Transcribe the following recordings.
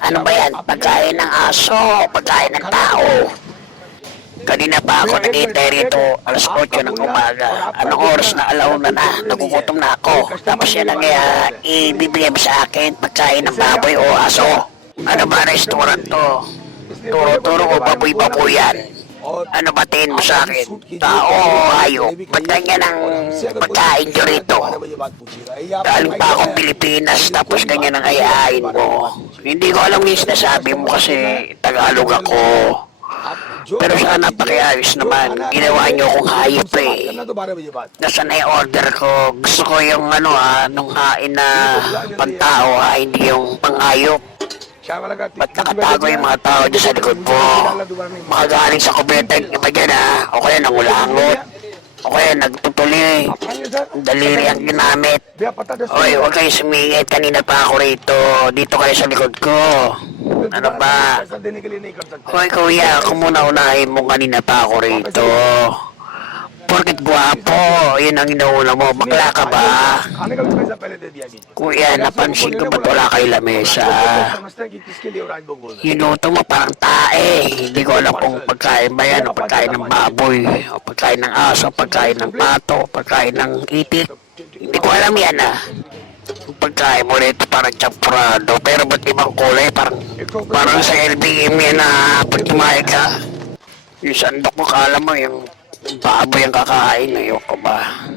Ano ba yan? Pagkain ng aso, pagkain ng tao. Kanina pa ako nag-iintay rito, alas 8 ng umaga. Anong oras na alauna na, nagugutom na ako. Tapos yan ang ibibigay mo sa akin, pagkain ng baboy o aso. Ano ba restaurant to? Turo-turo o baboy-baboyan? Ano ba tingin mo sa akin? Tao o hayop? Ba't ganyan ang pagkain nyo rito? Galing pa akong Pilipinas tapos ganyan ang ayain mo. Hindi ko alam yung sinasabi mo kasi Tagalog ako. Pero sana pakiayos naman. Ginawa nyo akong hayop eh. Nasaan na yung order ko? Gusto ko yung nung hain na pantao hindi yung panghayop. Ba't nakatago yung mga tao dyan sa likod mo? Makagaling sa kubeta yung iba dyan o kaya nangulangot. O kaya nagtutuli. Daliri ang ginamit. Oy, huwag kayo sumingit. Kanina pa ako rito. Dito kayo sa likod ko. Ano ba? Hoy kuya, ako muna unahin mo, kanina pa ako rito. Porket gwapo, yun ang inauna mo, bakla ka ba? Kuya, napansin ko ba't wala kayo lamesa? Yung luto mo parang tae, hindi ko alam kung pagkain ba yan o pagkain ng baboy, o pagkain ng aso, pagkain ng pato, pagkain ng itik. Hindi ko alam yan Yung pagkain mo rito parang champurado, pero ba't ibang kulay? Parang sa LBM yan pag tumahay ka. Yung sandok mo, kala mo yung baboy ang kakain, ayoko ba?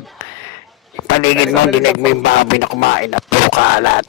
Paligid mo, dinig mo yung baboy na kumain at puro kalat.